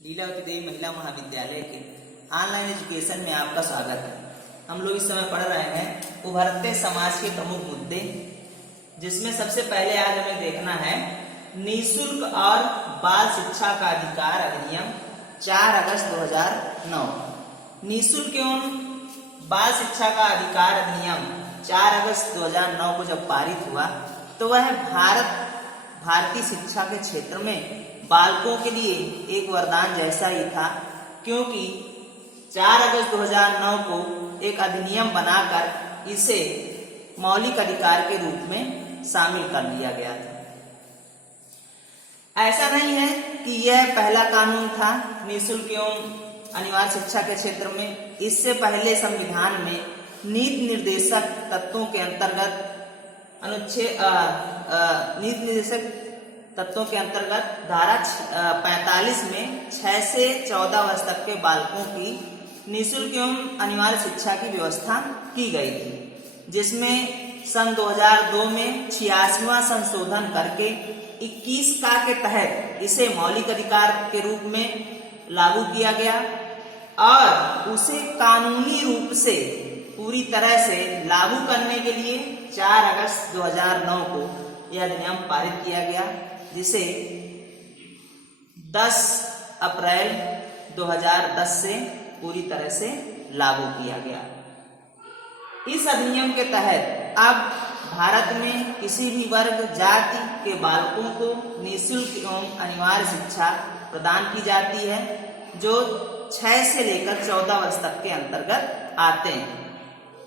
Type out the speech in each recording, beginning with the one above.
लीलावती देवी महिला महाविद्यालय के ऑनलाइन एजुकेशन में आपका स्वागत है। हम लोग इस समय पढ़ रहे हैं उभरते समाज के प्रमुख मुद्दे, जिसमें सबसे पहले आज हमें देखना है निःशुल्क और बाल शिक्षा का अधिकार अधिनियम 4 अगस्त 2009। निःशुल्क एवं बाल शिक्षा का अधिकार अधिनियम 4 अगस्त 2009 को जब पारित हुआ तो वह भारतीय शिक्षा के क्षेत्र में बालकों के लिए एक वरदान जैसा ही था, क्योंकि 4 अगस्त 2009 को एक अधिनियम बनाकर इसे मौलिक अधिकार के रूप में शामिल कर लिया गया था। ऐसा नहीं है कि यह पहला कानून था निःशुल्क एवं अनिवार्य शिक्षा के क्षेत्र में। इससे पहले संविधान में नीति निर्देशक तत्वों के अंतर्गत धारा 45 में 6 से 14 वर्ष तक के बालकों की निःशुल्क एवं अनिवार्य शिक्षा की व्यवस्था की गई थी, जिसमें सन 2002 में 86वां संशोधन करके 21 का के तहत इसे मौलिक अधिकार के रूप में लागू किया गया और उसे कानूनी रूप से पूरी तरह से लागू करने के लिए 4 अगस्त 2009 को यह अधिनियम पारित किया गया, जिसे 10 अप्रैल 2010 से पूरी तरह से लागू किया गया। इस अधिनियम के तहत अब भारत में किसी भी वर्ग जाति के बालकों को निःशुल्क एवं अनिवार्य शिक्षा प्रदान की जाती है, जो 6 से लेकर 14 वर्ष तक के अंतर्गत आते हैं।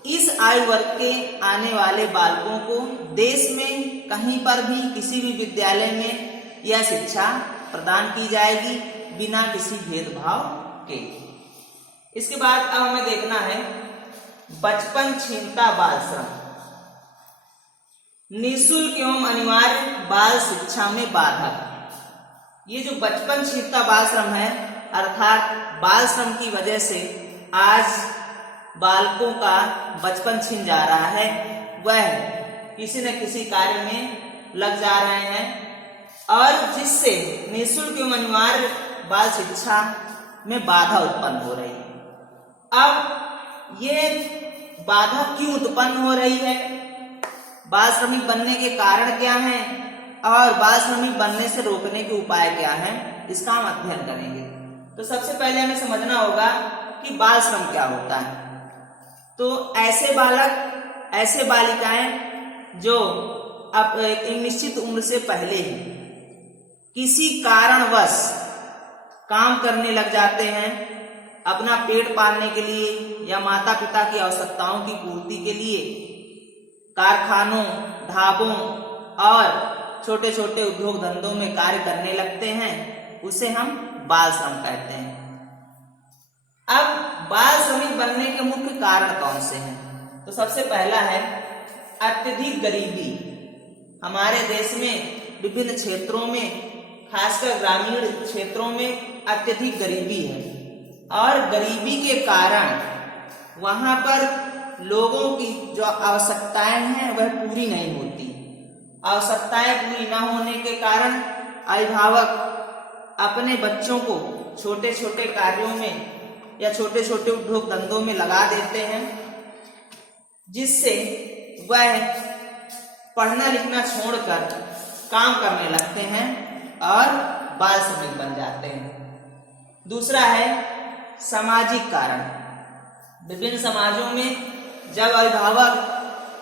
इस आयु वर्ग के आने वाले बालकों को देश में कहीं पर भी किसी भी विद्यालय में यह शिक्षा प्रदान की जाएगी बिना किसी भेदभाव के। इसके बाद अब हमें देखना है बचपन छीनता बाल श्रम। निःशुल्क एवं अनिवार्य बाल शिक्षा में बाधा। ये जो बचपन छीनता बाल श्रम है, अर्थात बाल श्रम की वजह से आज बालकों का बचपन छिन जा रहा है, वह किसी न किसी कार्य में लग जा रहे हैं और जिससे निःशुल्क एवं अनिवार्य बाल शिक्षा में बाधा उत्पन्न हो रही है। अब ये बाधा क्यों उत्पन्न हो रही है, बाल श्रमिक बनने के कारण क्या हैं और बाल श्रमिक बनने से रोकने के उपाय क्या हैं, इसका हम अध्ययन करेंगे। तो सबसे पहले हमें समझना होगा कि बाल श्रम क्या होता है। तो ऐसे बालक, ऐसे बालिकाएं जो अब एक निश्चित उम्र से पहले ही किसी कारणवश काम करने लग जाते हैं, अपना पेट पालने के लिए या माता पिता की आवश्यकताओं की पूर्ति के लिए कारखानों, ढाबों और छोटे छोटे उद्योग धंधों में कार्य करने लगते हैं, उसे हम बाल श्रम कहते हैं। अब बाल श्रमिक बनने के मुख्य कारण कौन से हैं? तो सबसे पहला है अत्यधिक गरीबी। हमारे देश में विभिन्न क्षेत्रों में, खासकर ग्रामीण क्षेत्रों में अत्यधिक गरीबी है और गरीबी के कारण वहां पर लोगों की जो आवश्यकताएं हैं वह पूरी नहीं होती। आवश्यकताएं पूरी न होने के कारण अभिभावक अपने बच्चों को छोटे छोटे कार्यों में या छोटे छोटे उद्योग धंधों में लगा देते हैं, जिससे वह पढ़ना लिखना छोड़कर काम करने लगते हैं और बाल श्रमिक बन जाते हैं। दूसरा है सामाजिक कारण। विभिन्न समाजों में जब अभिभावक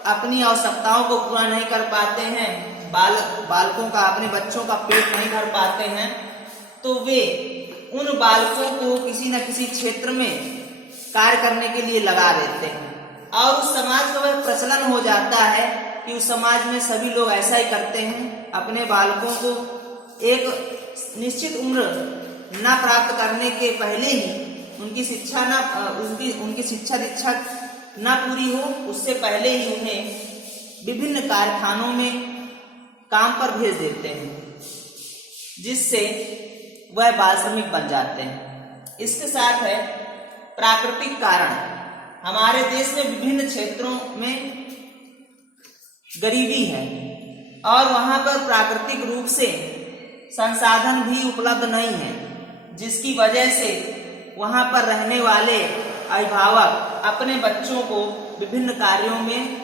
अपनी आवश्यकताओं को पूरा नहीं कर पाते हैं, बालकों का, अपने बच्चों का पेट नहीं भर पाते हैं, तो वे उन बालकों को किसी न किसी क्षेत्र में कार्य करने के लिए लगा देते हैं और उस समाज का वह प्रचलन हो जाता है कि उस समाज में सभी लोग ऐसा ही करते हैं। अपने बालकों को एक निश्चित उम्र न प्राप्त करने के पहले ही उनकी शिक्षा दीक्षा न पूरी हो, उससे पहले ही उन्हें विभिन्न कारखानों में काम पर भेज देते हैं, जिससे वह बाल श्रमिक बन जाते हैं। इसके साथ है प्राकृतिक कारण। हमारे देश में विभिन्न क्षेत्रों में गरीबी है और वहां पर प्राकृतिक रूप से संसाधन भी उपलब्ध नहीं है, जिसकी वजह से वहां पर रहने वाले अभिभावक अपने बच्चों को विभिन्न कार्यों में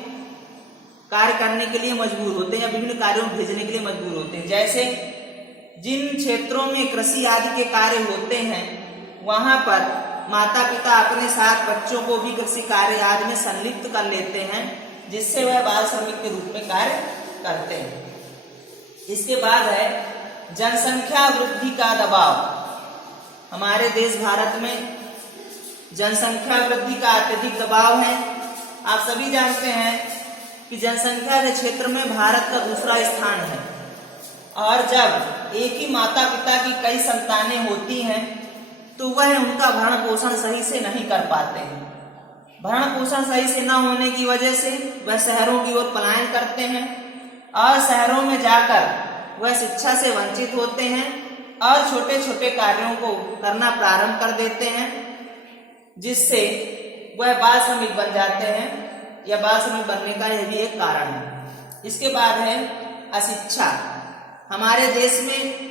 कार्य करने के लिए मजबूर होते हैं या विभिन्न कार्यों में भेजने के लिए मजबूर होते हैं। जैसे जिन क्षेत्रों में कृषि आदि के कार्य होते हैं वहां पर माता पिता अपने साथ बच्चों को भी कृषि कार्य आदि में संलिप्त कर लेते हैं, जिससे वह बाल श्रमिक के रूप में कार्य करते हैं। इसके बाद है जनसंख्या वृद्धि का दबाव। हमारे देश भारत में जनसंख्या वृद्धि का अत्यधिक दबाव है। आप सभी जानते हैं कि जनसंख्या के क्षेत्र में भारत का दूसरा स्थान है, और जब एक ही माता पिता की कई संतानें होती हैं तो वह उनका भरण पोषण सही से नहीं कर पाते हैं। भरण पोषण सही से न होने की वजह से वह शहरों की ओर पलायन करते हैं और शहरों में जाकर वह शिक्षा से वंचित होते हैं और छोटे छोटे कार्यों को करना प्रारंभ कर देते हैं, जिससे वह बाल श्रमिक बन जाते हैं या बाल श्रमिक बनने का यह भी एक कारण है। इसके बाद है अशिक्षा। हमारे देश में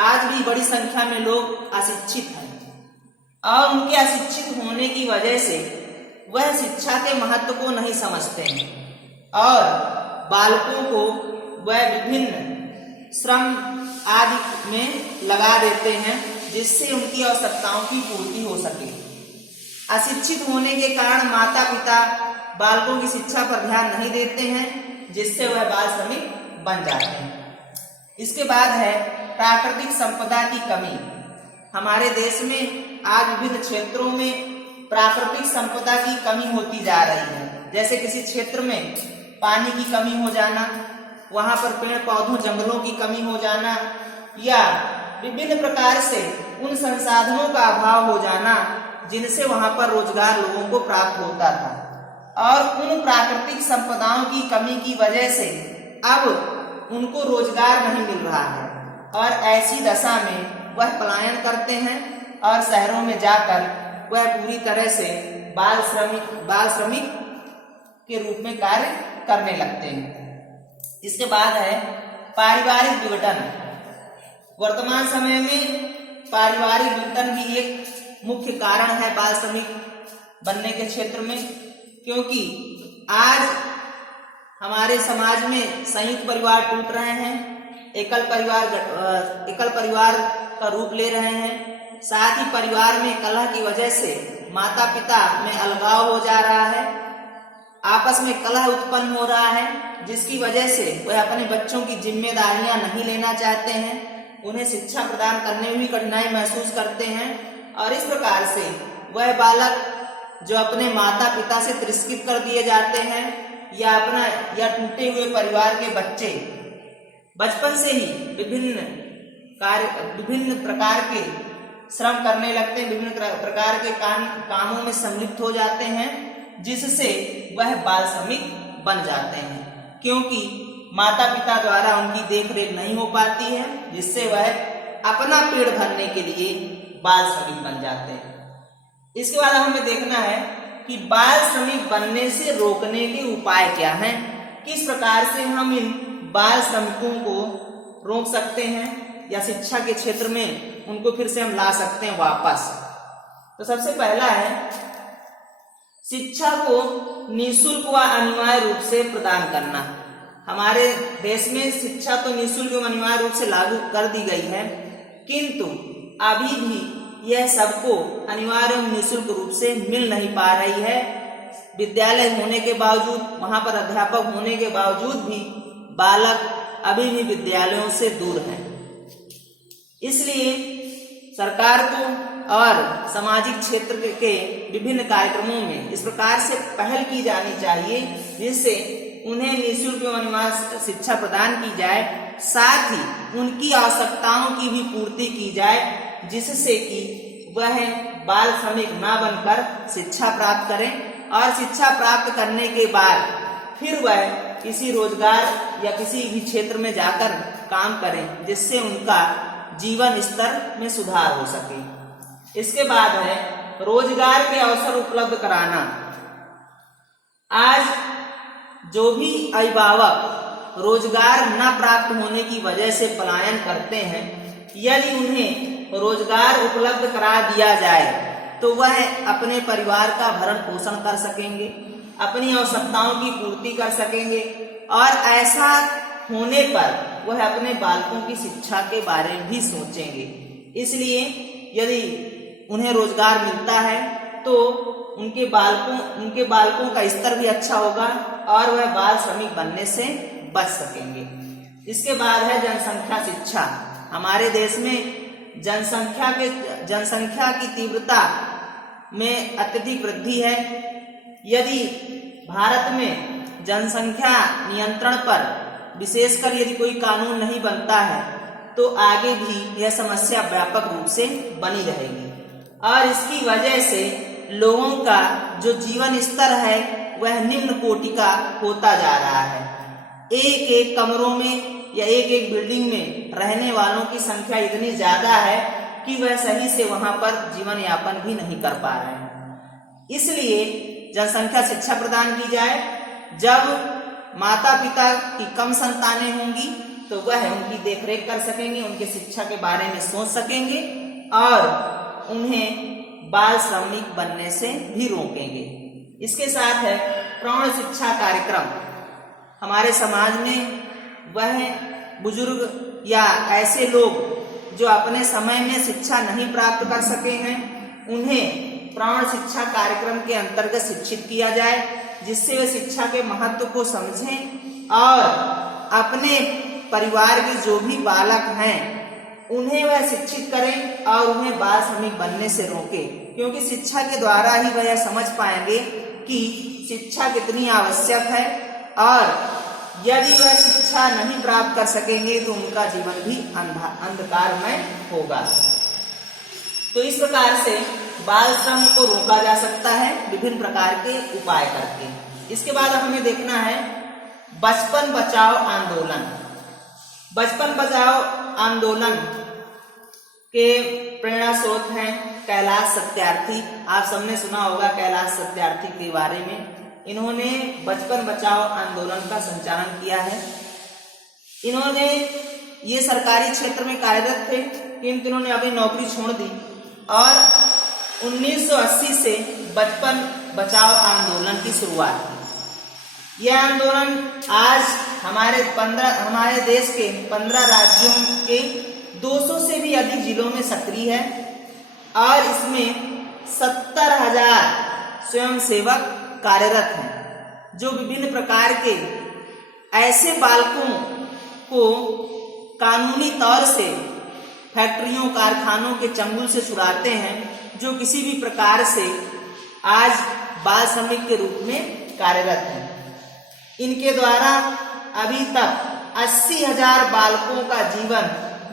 आज भी बड़ी संख्या में लोग अशिक्षित हैं और उनके अशिक्षित होने की वजह से वह शिक्षा के महत्व को नहीं समझते हैं और बालकों को वह विभिन्न श्रम आदि में लगा देते हैं, जिससे उनकी आवश्यकताओं की पूर्ति हो सके। अशिक्षित होने के कारण माता पिता बालकों की शिक्षा पर ध्यान नहीं देते हैं, जिससे वह बाल श्रमिक बन जाते हैं। इसके बाद है प्राकृतिक संपदा की कमी। हमारे देश में आज विभिन्न क्षेत्रों में प्राकृतिक संपदा की कमी होती जा रही है। जैसे किसी क्षेत्र में पानी की कमी हो जाना, वहां पर पेड़ पौधों जंगलों की कमी हो जाना, या विभिन्न प्रकार से उन संसाधनों का अभाव हो जाना जिनसे वहां पर रोजगार लोगों को प्राप्त होता था, और उन प्राकृतिक संपदाओं की कमी की वजह से अब उनको रोजगार नहीं मिल रहा है और ऐसी दशा में वह पलायन करते हैं और शहरों में जाकर वह पूरी तरह से बाल श्रमिक के रूप में कार्य करने लगते हैं। इसके बाद है पारिवारिक विघटन। वर्तमान समय में पारिवारिक विघटन भी एक मुख्य कारण है बाल श्रमिक बनने के क्षेत्र में, क्योंकि आज हमारे समाज में संयुक्त परिवार टूट रहे हैं, एकल परिवार का रूप ले रहे हैं। साथ ही परिवार में कलह की वजह से माता पिता में अलगाव हो जा रहा है, आपस में कलह उत्पन्न हो रहा है, जिसकी वजह से वह अपने बच्चों की जिम्मेदारियां नहीं लेना चाहते हैं, उन्हें शिक्षा प्रदान करने में भी कठिनाई महसूस करते हैं, और इस प्रकार से वह बालक जो अपने माता पिता से तिरस्कृत कर दिए जाते हैं या टूटे हुए परिवार के बच्चे बचपन से ही विभिन्न प्रकार के श्रम करने लगते हैं, विभिन्न प्रकार के कामों में सम्मिलित हो जाते हैं, जिससे वह बाल श्रमिक बन जाते हैं, क्योंकि माता पिता द्वारा उनकी देखरेख नहीं हो पाती है, जिससे वह अपना पेट भरने के लिए बाल श्रमिक बन जाते हैं। इसके बाद हमें देखना है कि बाल श्रमिक बनने से रोकने के उपाय क्या हैं, किस प्रकार से हम इन बाल श्रमिकों को रोक सकते हैं या शिक्षा के क्षेत्र में उनको फिर से हम ला सकते हैं वापस। तो सबसे पहला है शिक्षा को निःशुल्क व अनिवार्य रूप से प्रदान करना। हमारे देश में शिक्षा तो निःशुल्क व अनिवार्य रूप से लागू कर दी गई है, किंतु अभी भी यह सबको अनिवार्य एवं निःशुल्क रूप से मिल नहीं पा रही है। विद्यालय होने के बावजूद, वहां पर अध्यापक होने के बावजूद भी बालक अभी भी विद्यालयों से दूर हैं। इसलिए सरकार को और सामाजिक क्षेत्र के विभिन्न कार्यक्रमों में इस प्रकार से पहल की जानी चाहिए जिससे उन्हें निःशुल्क एवं अनिवार्य शिक्षा प्रदान की जाए, साथ ही उनकी आवश्यकताओं की भी पूर्ति की जाए, जिससे कि वह बाल श्रमिक न बनकर शिक्षा प्राप्त करें और शिक्षा प्राप्त करने के बाद फिर वह किसी रोजगार या किसी भी क्षेत्र में जाकर काम करें, जिससे उनका जीवन स्तर में सुधार हो सके। इसके बाद है रोजगार के अवसर उपलब्ध कराना। आज जो भी अभिभावक रोजगार न प्राप्त होने की वजह से पलायन करते हैं, यदि उन्हें रोजगार उपलब्ध करा दिया जाए तो वह अपने परिवार का भरण पोषण कर सकेंगे, अपनी आवश्यकताओं की पूर्ति कर सकेंगे और ऐसा होने पर वह अपने बालकों की शिक्षा के बारे में भी सोचेंगे। इसलिए यदि उन्हें रोजगार मिलता है तो उनके बालकों का स्तर भी अच्छा होगा और वह बाल श्रमिक बनने से बच सकेंगे। इसके बाद है जनसंख्या शिक्षा। हमारे देश में जनसंख्या की तीव्रता में अत्यधिक वृद्धि है। यदि भारत में जनसंख्या नियंत्रण पर विशेषकर यदि कोई कानून नहीं बनता है तो आगे भी यह समस्या व्यापक रूप से बनी रहेगी और इसकी वजह से लोगों का जो जीवन स्तर है वह निम्न कोटि का होता जा रहा है। एक एक कमरों में या एक एक बिल्डिंग में रहने वालों की संख्या इतनी ज्यादा है कि वह सही से वहां पर जीवन यापन भी नहीं कर पा रहे हैं। इसलिए जनसंख्या शिक्षा प्रदान की जाए। जब माता पिता की कम संतानें होंगी तो वह उनकी देखरेख कर सकेंगे, उनके शिक्षा के बारे में सोच सकेंगे और उन्हें बाल श्रमिक बनने से भी रोकेंगे। इसके साथ है प्रौढ़ शिक्षा कार्यक्रम। हमारे समाज में वह बुजुर्ग या ऐसे लोग जो अपने समय में शिक्षा नहीं प्राप्त कर सके हैं उन्हें प्रौढ़ शिक्षा कार्यक्रम के अंतर्गत शिक्षित किया जाए, जिससे वे शिक्षा के महत्व को समझें और अपने परिवार के जो भी बालक हैं उन्हें वह शिक्षित करें और उन्हें बाल श्रमिक बनने से रोके, क्योंकि शिक्षा के द्वारा ही वह समझ पाएंगे कि शिक्षा कितनी आवश्यक है और यदि वह शिक्षा नहीं प्राप्त कर सकेंगे तो उनका जीवन भी अंधकारमय होगा। तो इस प्रकार से बाल श्रम को रोका जा सकता है विभिन्न प्रकार के उपाय करके। इसके बाद हमें देखना है बचपन बचाओ आंदोलन। बचपन बचाओ आंदोलन के प्रेरणा स्रोत हैं कैलाश सत्यार्थी। आप सबने सुना होगा कैलाश सत्यार्थी के बारे में। इन्होंने बचपन बचाओ आंदोलन का संचालन किया है। इन्होंने ये सरकारी क्षेत्र में कार्यरत थे किंतु इन्होंने अपनी नौकरी छोड़ दी और 1980 से बचपन बचाओ आंदोलन की शुरुआत की। यह आंदोलन आज हमारे देश के 15 राज्यों के 200 से भी अधिक जिलों में सक्रिय है और इसमें 70,000 स्वयंसेवक कार्यरत हैं जो विभिन्न प्रकार के ऐसे बालकों को कानूनी तौर से फैक्ट्रियों कारखानों के चंगुल से छुड़ाते हैं जो किसी भी प्रकार से आज बाल श्रमिक के रूप में कार्यरत हैं। इनके द्वारा अभी तक 80,000 बालकों का जीवन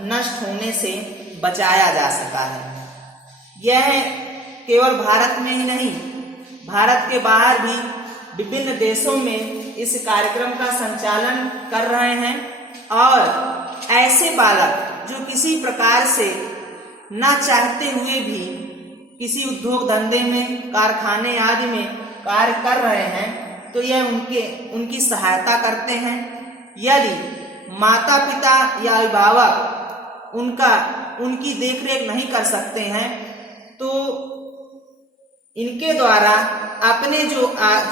नष्ट होने से बचाया जा सका है। यह केवल भारत में ही नहीं, भारत के बाहर भी विभिन्न देशों में इस कार्यक्रम का संचालन कर रहे हैं और ऐसे बालक जो किसी प्रकार से ना चाहते हुए भी किसी उद्योग धंधे में, कारखाने आदि में कार्य कर रहे हैं तो यह उनकी सहायता करते हैं। यदि माता पिता या अभिभावक उनकी देखरेख नहीं कर सकते हैं तो इनके द्वारा अपने जो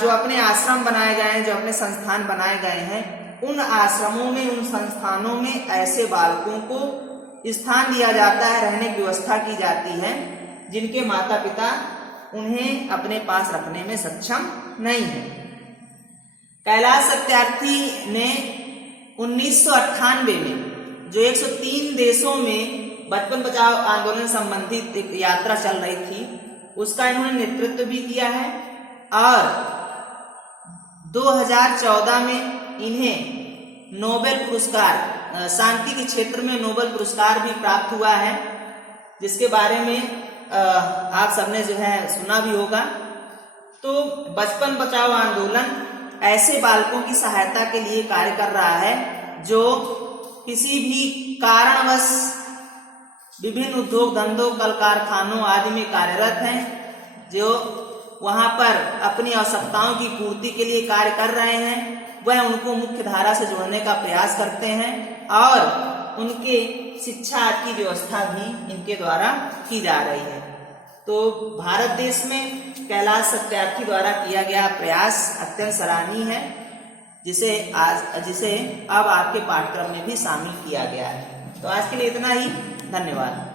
अपने आश्रम बनाए गए हैं, जो अपने संस्थान बनाए गए हैं, उन आश्रमों में, उन संस्थानों में ऐसे बालकों को स्थान दिया जाता है, रहने की व्यवस्था की जाती है जिनके माता पिता उन्हें अपने पास रखने में सक्षम नहीं है। कैलाश सत्यार्थी ने 1998 में जो 103 देशों में बचपन बचाओ आंदोलन संबंधित एक यात्रा चल रही थी उसका इन्होंने नेतृत्व भी किया है और 2014 में इन्हें नोबेल पुरस्कार, शांति के क्षेत्र में नोबेल पुरस्कार भी प्राप्त हुआ है, जिसके बारे में आप सबने जो है सुना भी होगा। तो बचपन बचाओ आंदोलन ऐसे बालकों की सहायता के लिए कार्य कर रहा है जो किसी भी कारणवश विभिन्न उद्योग धंधों, कल कारखानों आदि में कार्यरत हैं, जो वहां पर अपनी आवश्यकताओं की पूर्ति के लिए कार्य कर रहे हैं, वह उनको मुख्य धारा से जोड़ने का प्रयास करते हैं और उनके शिक्षा की व्यवस्था भी इनके द्वारा की जा रही है। तो भारत देश में कैलाश सत्यार्थी द्वारा किया गया प्रयास अत्यंत सराहनीय है, जिसे अब आपके पाठ्यक्रम में भी शामिल किया गया है। तो आज के लिए इतना ही, धन्यवाद।